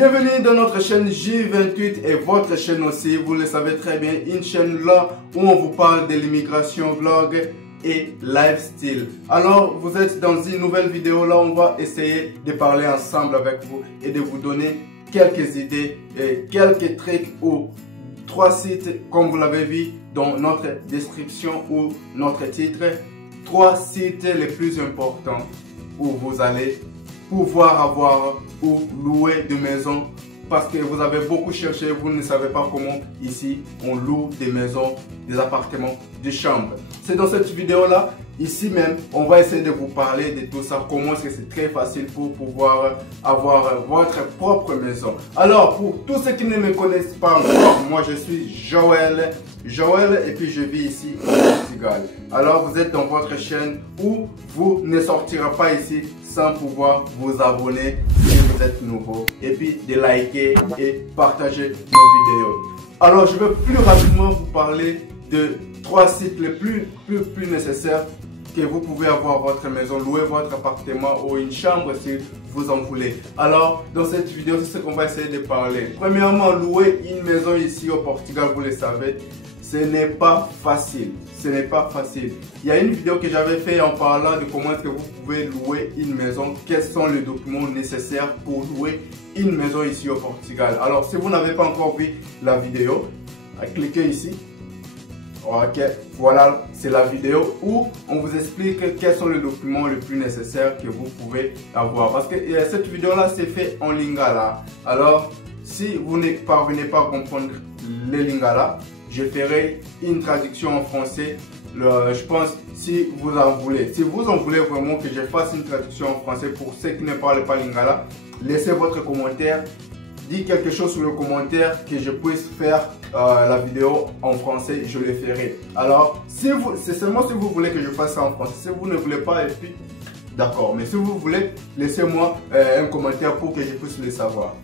Bienvenue dans notre chaîne J28 et votre chaîne aussi, vous le savez très bien, une chaîne là où on vous parle de l'immigration, vlog et lifestyle. Alors vous êtes dans une nouvelle vidéo là, on va essayer de parler ensemble avec vous et de vous donner quelques idées et quelques trucs ou 3 sites comme vous l'avez vu dans notre description ou notre titre. 3 sites les plus importants où vous allez pouvoir avoir ou louer des maisons parce que vous avez beaucoup cherché, vous ne savez pas comment ici on loue des maisons, des appartements, des chambres. C'est dans cette vidéo là, ici même, on va essayer de vous parler de tout ça, comment est-ce que c'est très facile pour pouvoir avoir votre propre maison. Alors pour tous ceux qui ne me connaissent pas encore, moi je suis Joël et puis je vis ici au Portugal. Alors vous êtes dans votre chaîne où vous ne sortirez pas ici sans pouvoir vous abonner si vous êtes nouveau et puis de liker et partager nos vidéos. Alors je vais plus rapidement vous parler de 3 sites les plus nécessaires que vous pouvez avoir votre maison, louer votre appartement ou une chambre si vous en voulez. Alors dans cette vidéo c'est ce qu'on va essayer de parler. Premièrement, louer une maison ici au Portugal, vous le savez, ce n'est pas facile. Ce n'est pas facile. Il y a une vidéo que j'avais fait en parlant de comment est-ce que vous pouvez louer une maison, quels sont les documents nécessaires pour louer une maison ici au Portugal. Alors si vous n'avez pas encore vu la vidéo, cliquez ici. Ok, voilà, c'est la vidéo où on vous explique quels sont les documents les plus nécessaires que vous pouvez avoir. Parce que cette vidéo là c'est fait en lingala. Alors si vous ne parvenez pas à comprendre les lingala, je ferai une traduction en français. Je pense si vous en voulez. Si vous en voulez vraiment que je fasse une traduction en français pour ceux qui ne parlent pas lingala, laissez votre commentaire. Dites quelque chose sur le commentaire que je puisse faire la vidéo en français, je le ferai. Alors, c'est seulement si vous voulez que je fasse ça en français. Si vous ne voulez pas, et puis d'accord. Mais si vous voulez, laissez-moi un commentaire pour que je puisse le savoir.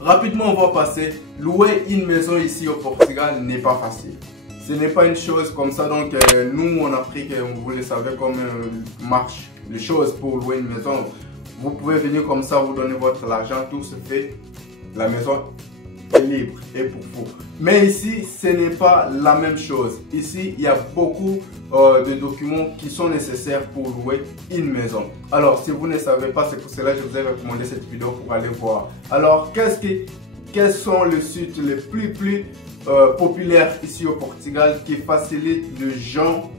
Rapidement, on va passer. Louer une maison ici au Portugal n'est pas facile. Ce n'est pas une chose comme ça. Donc, nous en Afrique, vous le savez comment marchent les choses pour louer une maison. Vous pouvez venir comme ça, vous donner votre argent, tout se fait. La maison est libre et pour vous. Mais ici, ce n'est pas la même chose. Ici, il y a beaucoup de documents qui sont nécessaires pour louer une maison. Alors, si vous ne savez pas, c'est pour cela que je vous ai recommandé cette vidéo pour aller voir. Alors, quels sont les sites les plus populaires ici au Portugal qui facilitent les gens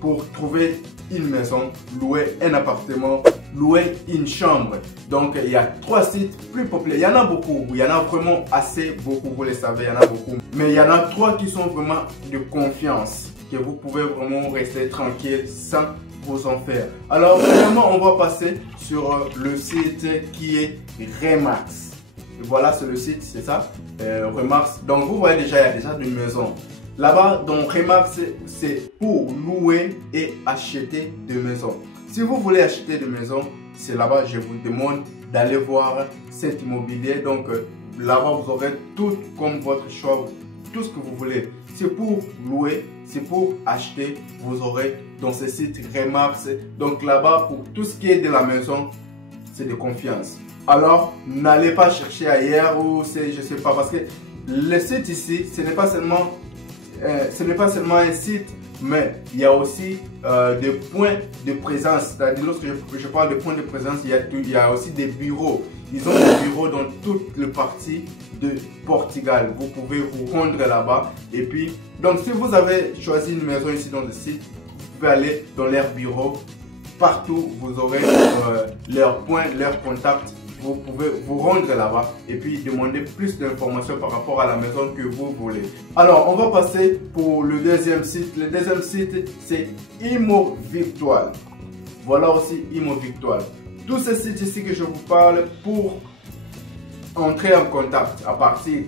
pour trouver une maison, louer un appartement, louer une chambre? Donc il y a 3 sites plus populaires. Il y en a beaucoup, il y en a vraiment assez beaucoup, vous le savez, il y en a beaucoup. Mais il y en a 3 qui sont vraiment de confiance, que vous pouvez vraiment rester tranquille sans vous en faire. Alors vraiment, on va passer sur le site qui est Remax. Voilà, c'est le site, c'est ça, Remax. Donc vous voyez déjà, il y a déjà une maison. Là-bas, dans Remax, c'est pour louer et acheter des maisons. Si vous voulez acheter des maisons, c'est là-bas, je vous demande d'aller voir cet immobilier. Donc là-bas, vous aurez tout comme votre choix, tout ce que vous voulez. C'est pour louer, c'est pour acheter, vous aurez dans ce site Remax. Donc là-bas, pour tout ce qui est de la maison, c'est de confiance. Alors, n'allez pas chercher ailleurs ou c'est, je sais pas, parce que le site ici, ce n'est pas seulement un site, mais il y a aussi des points de présence. C'est-à-dire, lorsque je parle de points de présence, il y a aussi des bureaux. Ils ont des bureaux dans toutes les parties de Portugal. Vous pouvez vous rendre là-bas. Et puis, donc si vous avez choisi une maison ici dans le site, vous pouvez aller dans leur bureau. Partout, vous aurez leurs points, leurs contacts. Vous pouvez vous rendre là-bas et puis demander plus d'informations par rapport à la maison que vous voulez. Alors, on va passer pour le deuxième site. Le deuxième site, c'est Imo Virtual. Voilà aussi Imo Virtual. Tous ces sites ici que je vous parle pour entrer en contact à partir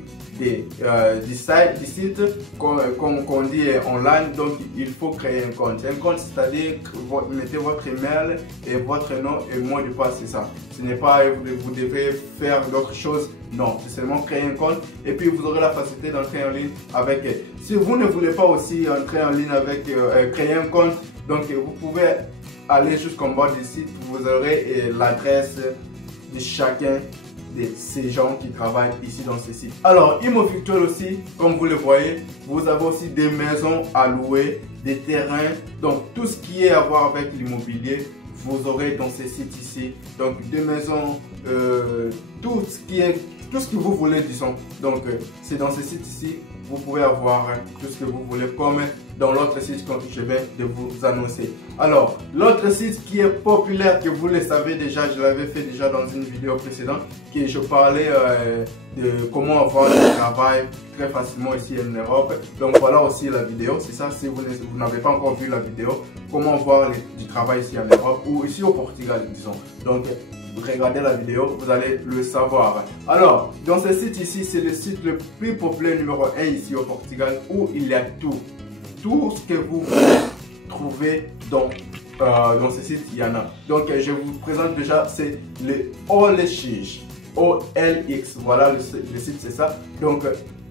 du site, comme on dit online. Donc il faut créer un compte. Un compte, c'est-à-dire que vous mettez votre email et votre nom et mot de passe, c'est ça. Ce n'est pas vous devez faire d'autres choses. Non, c'est seulement créer un compte et puis vous aurez la facilité d'entrer en ligne avec elle. Si vous ne voulez pas aussi entrer en ligne avec créer un compte, donc vous pouvez aller jusqu'en bas du site, vous aurez l'adresse de chacun de ces gens qui travaillent ici dans ce site. Alors, Imo Virtual aussi, comme vous le voyez, vous avez aussi des maisons à louer, des terrains, donc tout ce qui est à voir avec l'immobilier, vous aurez dans ce site ici. Donc, des maisons, tout ce que vous voulez, disons. Donc, c'est dans ce site ici, vous pouvez avoir tout ce que vous voulez, comme dans l'autre site que je vais de vous annoncer. Alors, l'autre site qui est populaire, que vous le savez déjà, je l'avais fait déjà dans une vidéo précédente, que je parlais de comment avoir du travail très facilement ici en Europe. Donc voilà aussi la vidéo, c'est ça, si vous n'avez pas encore vu la vidéo, comment avoir du travail ici en Europe ou ici au Portugal, disons. Donc, regardez la vidéo, vous allez le savoir. Alors, dans ce site ici, c'est le site le plus populaire numéro 1 ici au Portugal, où il y a tout. Tout ce que vous voulez trouver dans ce site, il y en a. Donc, je vous présente déjà, c'est le OLX. OLX, voilà le site, c'est ça. Donc,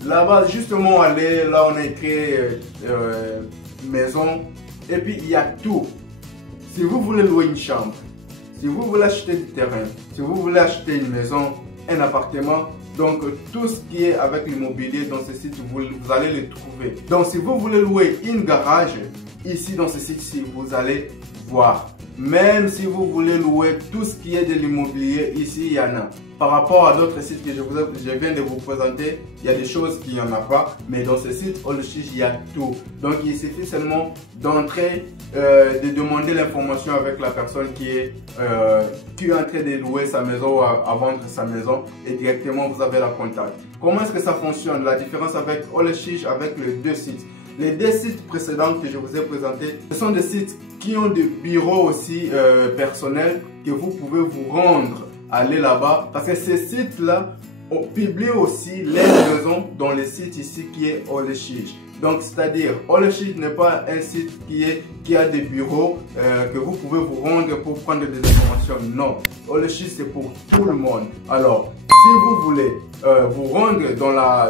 là-bas, justement, là, on a écrit maison, et puis il y a tout. Si vous voulez louer une chambre, si vous voulez acheter du terrain, si vous voulez acheter une maison, un appartement, donc tout ce qui est avec l'immobilier dans ce site, vous allez le trouver. Donc si vous voulez louer une garage, ici dans ce site-ci, vous allez voir. Même si vous voulez louer tout ce qui est de l'immobilier, ici il y en a. Par rapport à d'autres sites que je viens de vous présenter, il y a des choses qu'il n'y en a pas. Mais dans ce site OLX, il y a tout. Donc il suffit seulement d'entrer, de demander l'information avec la personne qui est en train de louer sa maison ou à vendre sa maison. Et directement vous avez la contact. Comment est-ce que ça fonctionne? La différence avec OLX, avec les deux sites. Les deux sites précédents que je vous ai présentés, ce sont des sites qui ont des bureaux aussi personnels que vous pouvez vous rendre, aller là-bas. Parce que ces sites-là publient aussi les maisons dans le site ici qui est OLX. Donc, c'est-à-dire, OLX n'est pas un site qui a des bureaux que vous pouvez vous rendre pour prendre des informations. Non, OLX c'est pour tout le monde. Alors, si vous voulez vous rendre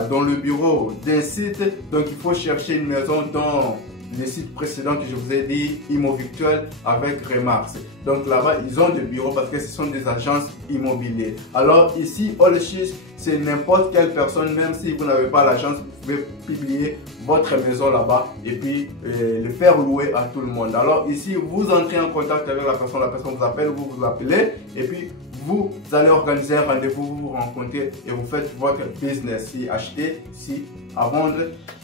dans le bureau d'un site, donc il faut chercher une maison dans le site précédent que je vous ai dit, Imo Virtual avec Remax. Donc là-bas, ils ont des bureaux parce que ce sont des agences immobilières. Alors ici, OLX, c'est n'importe quelle personne, même si vous n'avez pas l'agence, vous pouvez publier votre maison là-bas et puis le faire louer à tout le monde. Alors ici, vous entrez en contact avec la personne vous appelle, vous vous appelez et puis vous allez organiser un rendez-vous, vous vous rencontrez et vous faites votre business. Si acheter, si à vendre,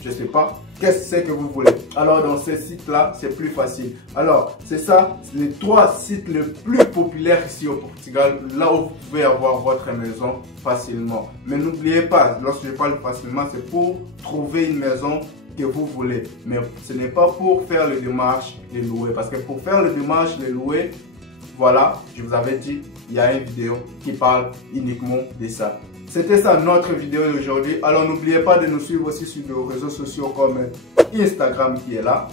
je ne sais pas. Qu'est-ce que c'est que vous voulez? Alors dans ce site-là, c'est plus facile. Alors c'est ça, les trois sites les plus populaires ici au Portugal, là où vous pouvez avoir votre maison facilement. Mais n'oubliez pas, lorsque je parle facilement, c'est pour trouver une maison que vous voulez. Mais ce n'est pas pour faire le démarche, les louer. Parce que pour faire le démarche, les louer, voilà, je vous avais dit, il y a une vidéo qui parle uniquement de ça. C'était ça notre vidéo d'aujourd'hui. Alors n'oubliez pas de nous suivre aussi sur nos réseaux sociaux comme Instagram qui est là.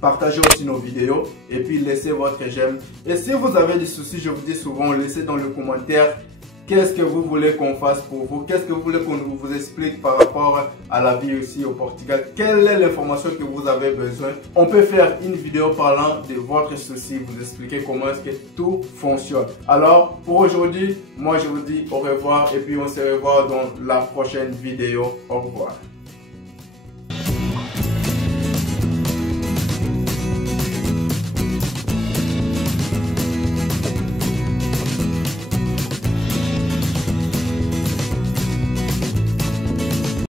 Partagez aussi nos vidéos et puis laissez votre j'aime. Et si vous avez des soucis, je vous dis souvent, laissez dans le commentaire qu'est-ce que vous voulez qu'on fasse pour vous, qu'est-ce que vous voulez qu'on vous explique par rapport à la vie ici au Portugal, quelle est l'information que vous avez besoin. On peut faire une vidéo parlant de votre souci, vous expliquer comment est-ce que tout fonctionne. Alors pour aujourd'hui, moi je vous dis au revoir et puis on se revoit dans la prochaine vidéo. Au revoir.